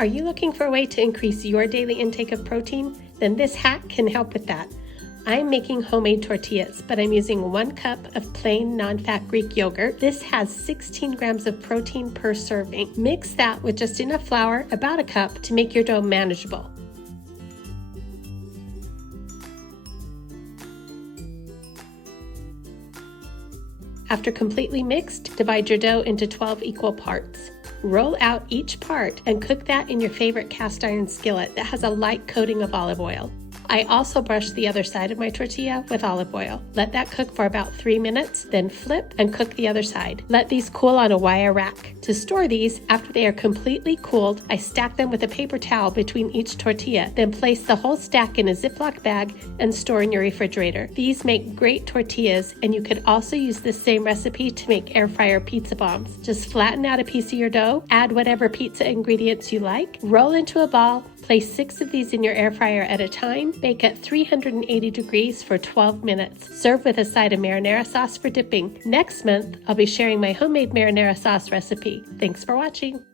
Are you looking for a way to increase your daily intake of protein? Then this hack can help with that. I'm making homemade tortillas, but I'm using 1 cup of plain non-fat Greek yogurt. This has 16 grams of protein per serving. Mix that with just enough flour, about a cup, to make your dough manageable. After completely mixed, divide your dough into 12 equal parts. Roll out each part and cook that in your favorite cast iron skillet that has a light coating of olive oil. I also brush the other side of my tortilla with olive oil. Let that cook for about 3 minutes, then flip and cook the other side. Let these cool on a wire rack. To store these, after they are completely cooled, I stack them with a paper towel between each tortilla, then place the whole stack in a Ziploc bag and store in your refrigerator. These make great tortillas, and you could also use this same recipe to make air fryer pizza bombs. Just flatten out a piece of your dough, add whatever pizza ingredients you like, roll into a ball, place 6 of these in your air fryer at a time, bake at 380 degrees for 12 minutes. Serve with a side of marinara sauce for dipping. Next month, I'll be sharing my homemade marinara sauce recipe. Thanks for watching.